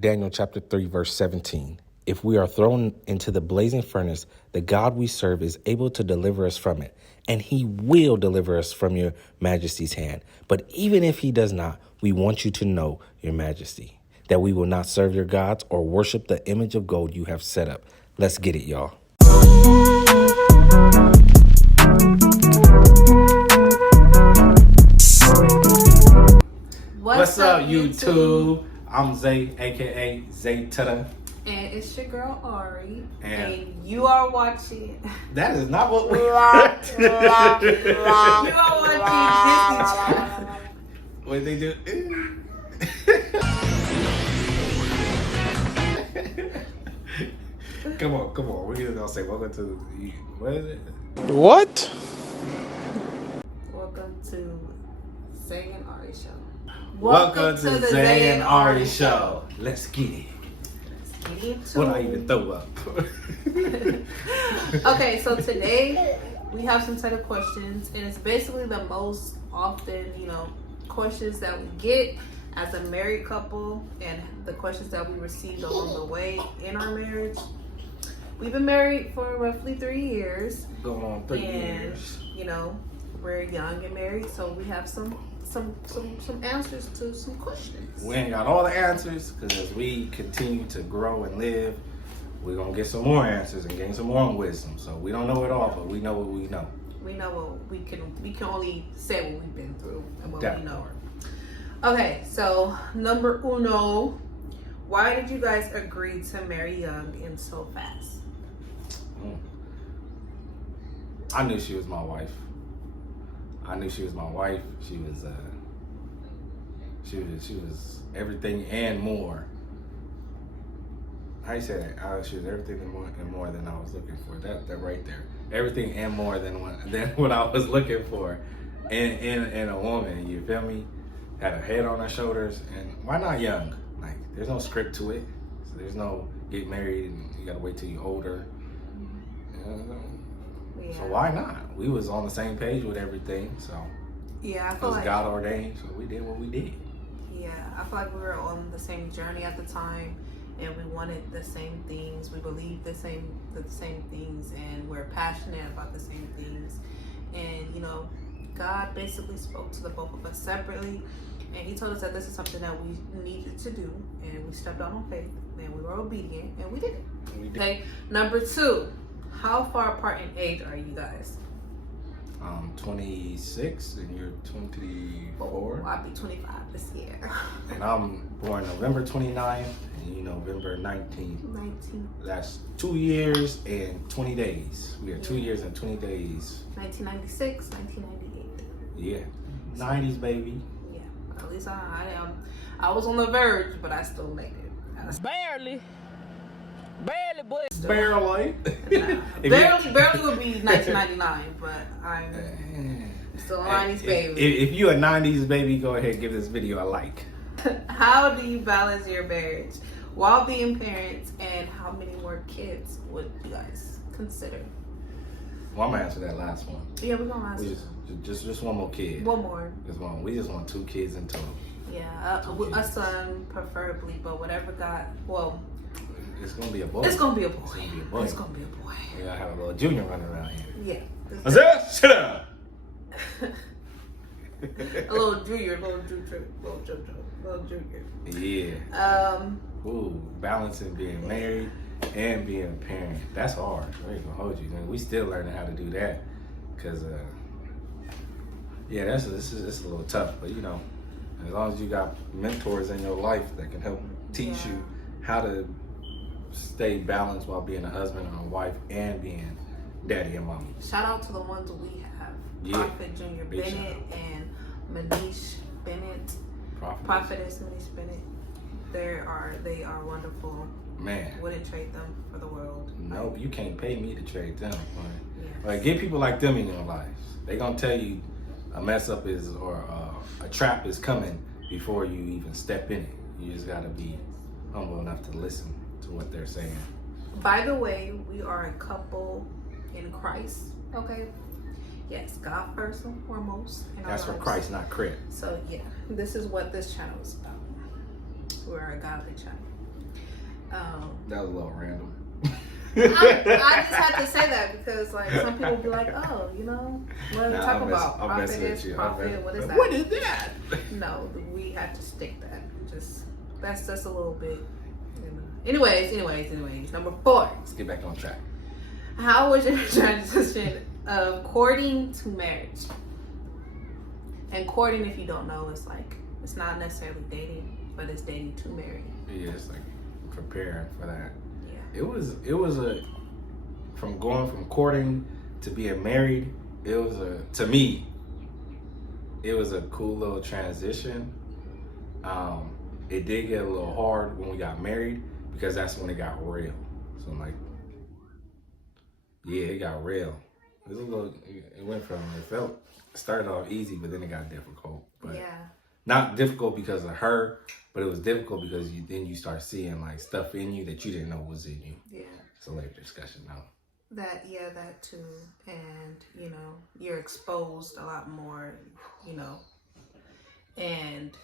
Daniel chapter 3, verse 17. If we are thrown into the blazing furnace, the God we serve is able to deliver us from it, and he will deliver us from your majesty's hand. But even if he does not, we want you to know, your majesty, that we will not serve your gods or worship the image of gold you have set up. Let's get it, y'all. What's up, YouTube? I'm Zay, aka Zay&AryShow. And it's your girl Ari. And you are watching. That is not what we You are watching Disney Channel. What they do? Come on. We're gonna say welcome to what is it? What? Welcome to TheZay&AryShow. Welcome to the TheZay&AryShow. Let's get it. What I even throw up. Okay, so today we have some set of questions, and it's basically the most often, questions that we get as a married couple, and the questions that we received along the way in our marriage. We've been married for roughly 3 years. Going on 3 years. We're young and married, so we have some answers to some questions. We ain't got all the answers, because as we continue to grow and live, we're gonna get some more answers and gain some more wisdom. So we don't know it all, but we know what we know. We know what we can only say what we've been through and what That we know. Okay, so number uno, why did you guys agree to marry young and so fast? I knew she was my wife. She was everything and more. How you say that? She was everything and more than I was looking for. That right there. Everything and more than what I was looking for in a woman. You feel me? Had a head on her shoulders, and why not young? Like, there's no script to it. So there's no get married and you gotta wait till you're older. Yeah. So why not? We was on the same page with everything, so yeah, I it feel was like God ordained, so we did what we did. Yeah, I feel like we were on the same journey at the time, and we wanted the same things. We believed the same things, and we're passionate about the same things. And God basically spoke to the both of us separately, and he told us that this is something that we needed to do, and we stepped out on faith, and we were obedient, and we did it. Okay, number two, how far apart in age are you guys? 26 and you're 24. I'll be 25 this year. And I'm born November 29th and you November 19th. 19. That's 2 years and 20 days. We are 2 years and 20 days. 1996, 1998. Yeah. 90s, baby. Yeah. At least I am. I was on the verge, but I still made it. Barely, but Barely. Barely would be 1999, but I'm still a 90s baby. If you a 90s baby, go ahead and give this video a like. How do you balance your marriage while being parents, and how many more kids would you guys consider? Well, I'm gonna answer that last one. Yeah, we're gonna answer. Just one more kid. One more. We just want 2 kids in total. Yeah, a son preferably, but whatever God. Well, it's gonna be a boy. It's gonna be a boy. It's gonna be a boy. Yeah, I have a little junior running around here. Yeah. Shut up. a little junior. Yeah. Ooh, balancing being married and being a parent. That's hard. I ain't gonna hold you. Man. We still learning how to do that. Cause this is a little tough. But as long as you got mentors in your life that can help teach you how to stay balanced while being a husband and a wife and being daddy and mommy. Shout out to the ones we have. Prophet Junior Bennett and Manish Bennett. Prophetess Manish Bennett. They are wonderful. Man. Wouldn't trade them for the world. No, you can't pay me to trade them. Like, get people like them in your life. They gonna tell you a mess up is or a trap is coming before you even step in it. You just gotta be humble enough to listen to what they're saying. By the way, we are a couple in Christ. Okay. Yes, God first and foremost. That's for Christ, not crit. So yeah, this is what this channel is about. We're a godly child. That was a little random. I just had to say that because, like, some people be like, "Oh, you know, what are we talking about? Prophet is prophet. What is that? What is that?" No, we had to stick that. That's just a little bit. You know. Anyways. Number 4. Let's get back on track. How was your transition of courting to marriage? And courting, if you don't know, is like it's not necessarily dating, but it's dating to marry. Yeah, it's like preparing for that. Yeah. It was from going from courting to being married. To me, it was a cool little transition. It did get a little hard when we got married because that's when it got real. So I'm like, yeah, it got real. It started off easy, but then it got difficult. But yeah. Not difficult because of her, but it was difficult because then you start seeing like stuff in you that you didn't know was in you. Yeah. It's a later discussion now. That too. And, you know, you're exposed a lot more, you know, and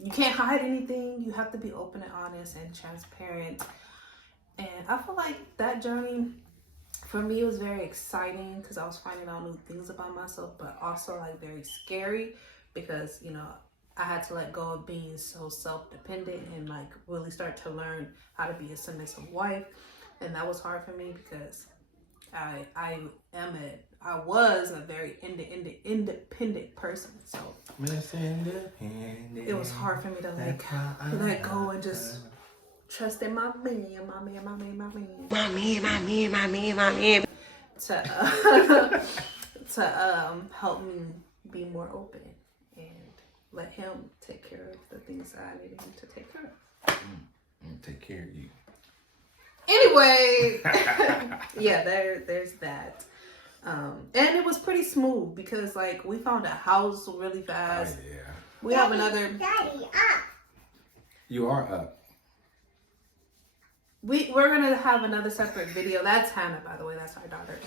you can't hide anything. You have to be open and honest and transparent. And I feel like that journey for me was very exciting because I was finding out new things about myself, but also like very scary because, you know, I had to let go of being so self-dependent and like really start to learn how to be a submissive wife. And that was hard for me because I was a very independent person. So it was hard for me to like let go and just trust in my man. To help me be more open and let him take care of the things that I needed him to take care of. Take care of you. Anyway, yeah, there's that. And it was pretty smooth because like we found a house really fast. Oh, yeah. We have another. Daddy, up. You are up. We're gonna have another separate video. That's Hannah, by the way. That's our daughter.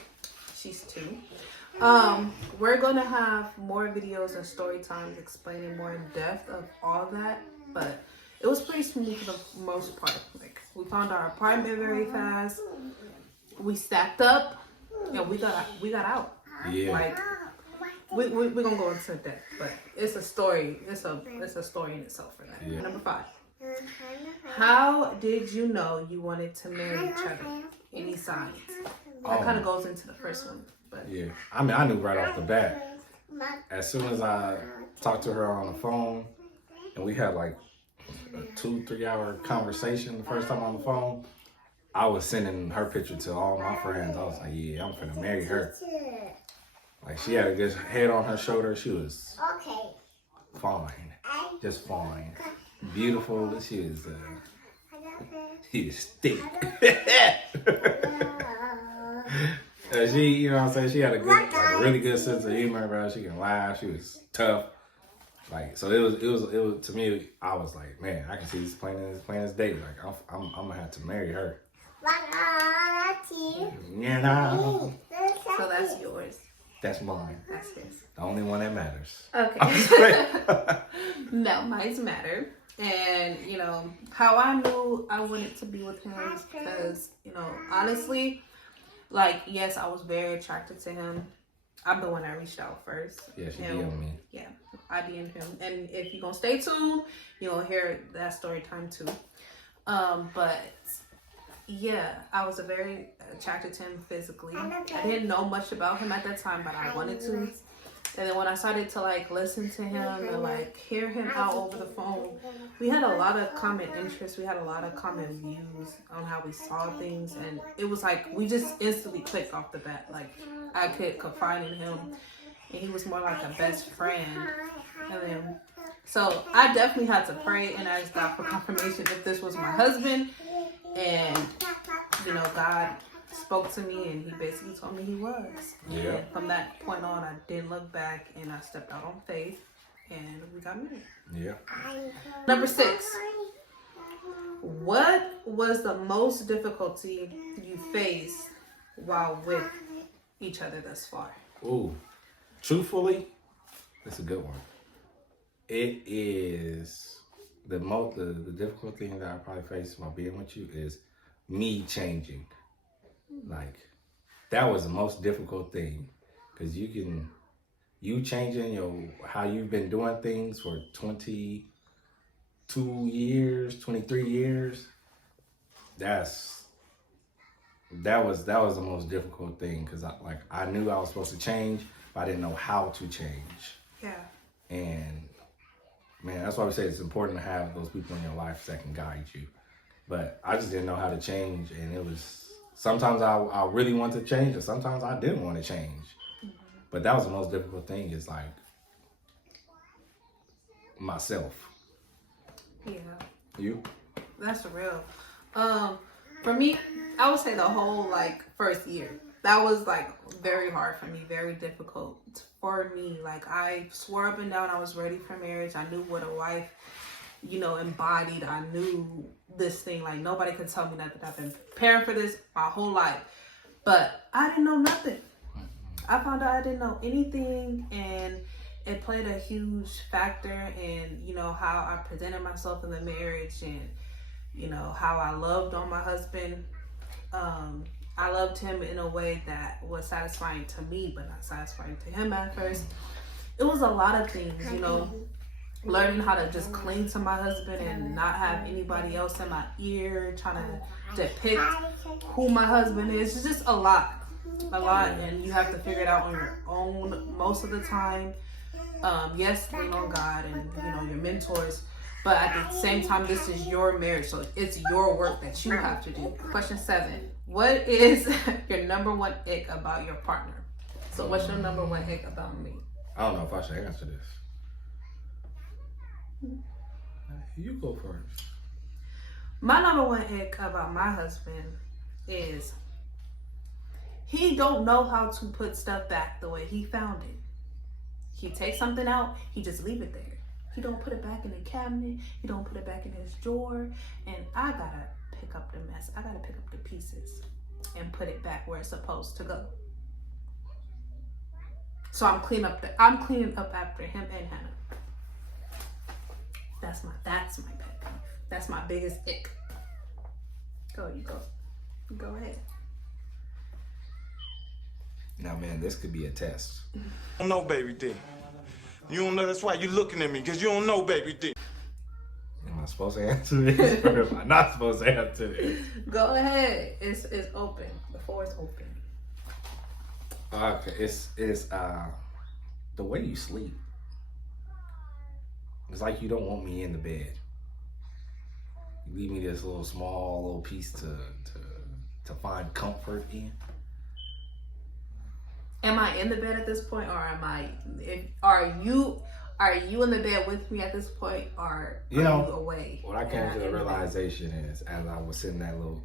She's 2. We're gonna have more videos and story times explaining more in depth of all that, but it was pretty smooth for the most part. Like we found our apartment very fast. We stacked up, and we got out. Yeah. Like we're gonna go into depth, but it's a story. It's a story in itself for that. Yeah. Number 5. How did you know you wanted to marry each other? Any signs? That kind of goes into the first one. But Yeah. I mean, I knew right off the bat. As soon as I talked to her on the phone, and we had like a 2-3 hour conversation the first time on the phone, I was sending her picture to all my friends. I was like, yeah, I'm finna marry her. Like, she had a good head on her shoulder. She was fine. Just fine. Beautiful. She was thick. She, you know what I'm saying? She had a really good sense of humor, bro. She can laugh. She was tough. Like, so it was to me, I was like, man, I can see this plain as day. Like, I'm gonna have to marry her. Yeah, so that's yours. that's mine. That's his. The only one that matters. Okay. No, mine's matter. And, you know, how I knew I wanted to be with him is because, you know, honestly, like, yes, I was very attracted to him. I'm the one that reached out first. Yeah, she DM'd me. Yeah, I DM'd him. And if you're going to stay tuned, you'll hear that story time too. But, yeah, I was very attracted to him physically. I didn't know much about him at that time, but I wanted to. And then when I started to like listen to him and like hear him out over the phone, we had a lot of common interests. We had a lot of common views on how we saw things, and it was like we just instantly clicked off the bat. Like I could confide in him, and he was more like a best friend. And then, so I definitely had to pray and ask God for confirmation if this was my husband. And you know, God spoke to me and he basically told me he was. Yeah. And from that point on, I didn't look back and I stepped out on faith and we got married. Yeah. Number 6. What was the most difficulty you faced while with each other thus far? Ooh. Truthfully, that's a good one. It is the difficult thing that I probably face while being with you is me changing. Like, that was the most difficult thing, because you changing how you've been doing things for 22 years, 23 years. That was the most difficult thing, because I knew I was supposed to change, but I didn't know how to change. Yeah. And man, that's why we say it's important to have those people in your life that can guide you. But I just didn't know how to change, and it was sometimes I really wanted to change, and sometimes I didn't want to change. But that was the most difficult thing, is like myself. Yeah. You? That's real. For me, I would say the whole like first year. That was like very hard for me, very difficult for me. Like, I swore up and down I was ready for marriage. I knew what a wife, embodied. I knew this thing. Like, nobody could tell me that I've been preparing for this my whole life. But I didn't know nothing. I found out I didn't know anything, and it played a huge factor in, how I presented myself in the marriage, and, how I loved on my husband. I loved him in a way that was satisfying to me, but not satisfying to him at first. It was a lot of things, learning how to just cling to my husband and not have anybody else in my ear trying to depict who my husband is. It's just a lot, and you have to figure it out on your own most of the time. Yes, lean on God and, your mentors, but at the same time, this is your marriage, so it's your work that you have to do. Question 7. What is your number one ick about your partner? So what's your number one ick about me? I don't know if I should answer this. You go first. My number one ick about my husband is he don't know how to put stuff back the way he found it. He takes something out, he just leave it there. He don't put it back in the cabinet. He don't put it back in his drawer. And I gotta pick up the mess. I gotta pick up the pieces and put it back where it's supposed to go. So I'm cleaning up after him and Hannah. That's my pet peeve. That's my biggest ick. You go ahead. Now, man, this could be a test. You don't know, baby D. You don't know. That's why you're looking at me, because you don't know, baby D. Am I supposed to answer this, or am I not supposed to answer this? Go ahead. It's open. The floor is open. Okay, it's the way you sleep. It's like you don't want me in the bed. You leave me this little piece to find comfort in. Am I in the bed at this point, or are you in the bed with me at this point, or are you away? What I came to the realization is, as I was sitting down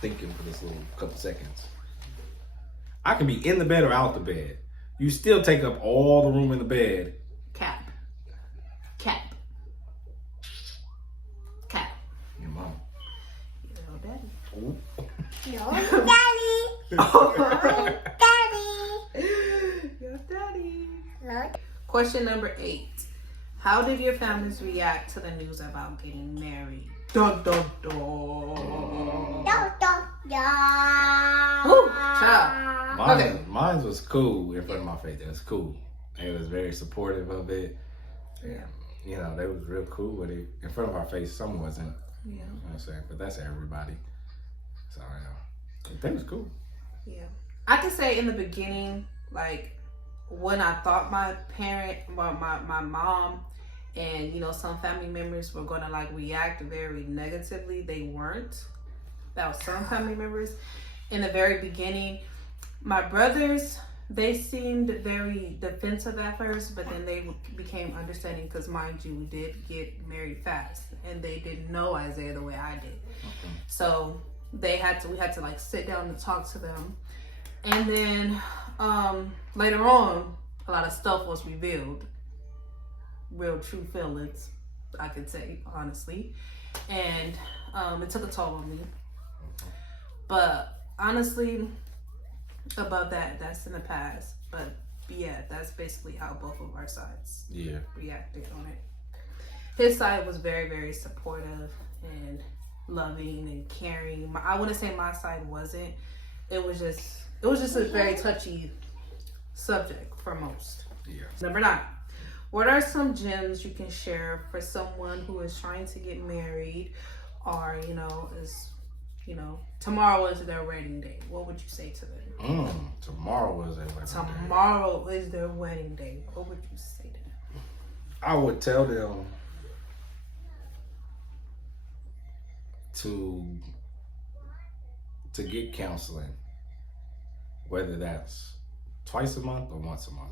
thinking for this little couple seconds, I can be in the bed or out the bed. You still take up all the room in the bed. Cap. Your mom. Daddy. Ooh. Your daddy. Question number 8. How did your families react to the news about getting married? Dun, dun, dun. Ooh, child. Mine was cool in front of my face. It was cool. They was very supportive of it. Yeah. They was real cool with it. In front of our face, some wasn't. Yeah. You know what I'm saying? But that's everybody. So, yeah. That was cool. Yeah. I can say in the beginning, like, when I thought my mom and, some family members were going to, react very negatively, they weren't. That was some family members. In the very beginning, my brothers, they seemed very defensive at first, but then they became understanding because, mind you, we did get married fast, and they didn't know Isaiah the way I did. Okay. So we had to sit down and talk to them. And then later on, a lot of stuff was revealed. Real true feelings, I could say, honestly. And it took a toll on me. But honestly, about that's in the past. But yeah, that's basically how both of our sides reacted on it. his side was very, very supportive and loving and caring. I wouldn't say my side wasn't. It was just a very touchy subject for most. Yeah. Number 9. What are some gems you can share for someone who is trying to get married, or tomorrow is their wedding day? What would you say to them? Tomorrow is their wedding day. Tomorrow is their wedding day. What would you say to them? I would tell them to get counseling, whether that's twice a month or once a month.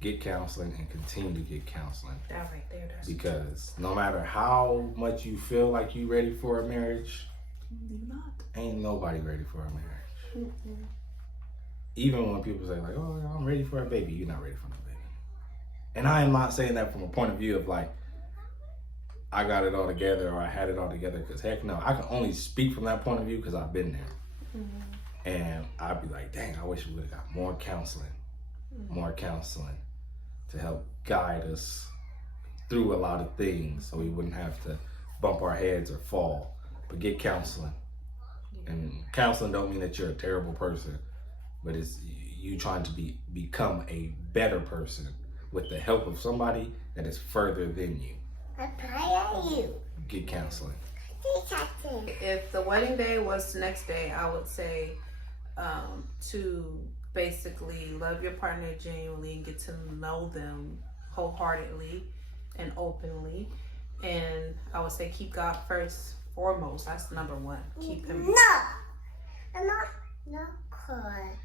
Get counseling and continue to get counseling. That right there. Because no matter how much you feel like you ready for a marriage, you're not. Ain't nobody ready for a marriage. Mm-hmm. Even when people say like, "Oh, I'm ready for a baby," you're not ready for no baby. And I am not saying that from a point of view of like, I got it all together or I had it all together. Because heck no, I can only speak from that point of view because I've been there. Mm-hmm. And I'd be like, dang, I wish we would have got more counseling. Mm-hmm. More counseling to help guide us through a lot of things so we wouldn't have to bump our heads or fall. But get counseling. Yeah. And counseling don't mean that you're a terrible person, but it's you trying to become a better person with the help of somebody that is further than you. Get counseling. If the wedding day was the next day, I would say to basically love your partner genuinely and get to know them wholeheartedly and openly. And I would say keep God first, foremost. That's number 1. Keep him. No.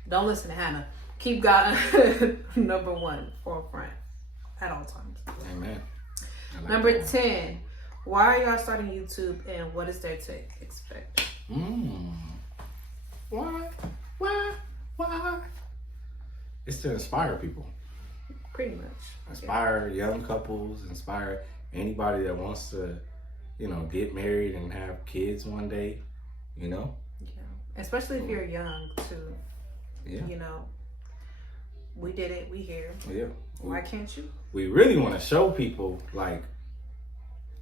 Don't listen to Hannah. Keep God number 1, forefront at all times. Amen. Number 10. Why are y'all starting YouTube and what is there to expect? Why? It's to inspire people. Pretty much. Inspire young couples, inspire anybody that wants to, get married and have kids one day, Yeah. Especially if you're young too. Yeah. We did it, we here. Yeah. Why can't you? We really want to show people like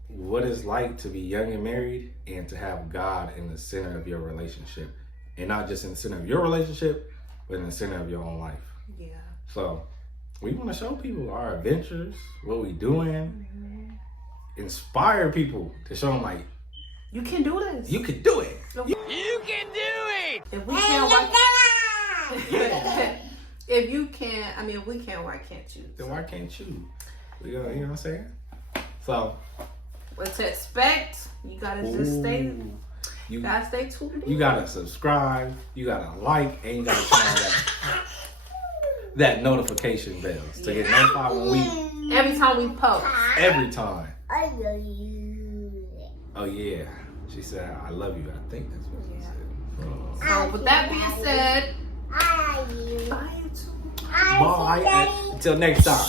what it's like to be young and married and to have God in the center of your relationship. And not just in the center of your relationship, but in the center of your own life. Yeah. So we want to show people our adventures, what we doing, inspire people to show them like, you can do this. You can do it. You can do it. If we can, why? If you can, if we can, why can't you? Then why can't you? You know what I'm saying? So. What to expect? You gotta just stay. You gotta stay tuned in. You gotta subscribe. You gotta like, and you gotta turn on that notification bell to get notified when every time we post. Every time. I love you. Oh yeah, she said I love you. I think that's what she said. So with that being said, bye. Until next time.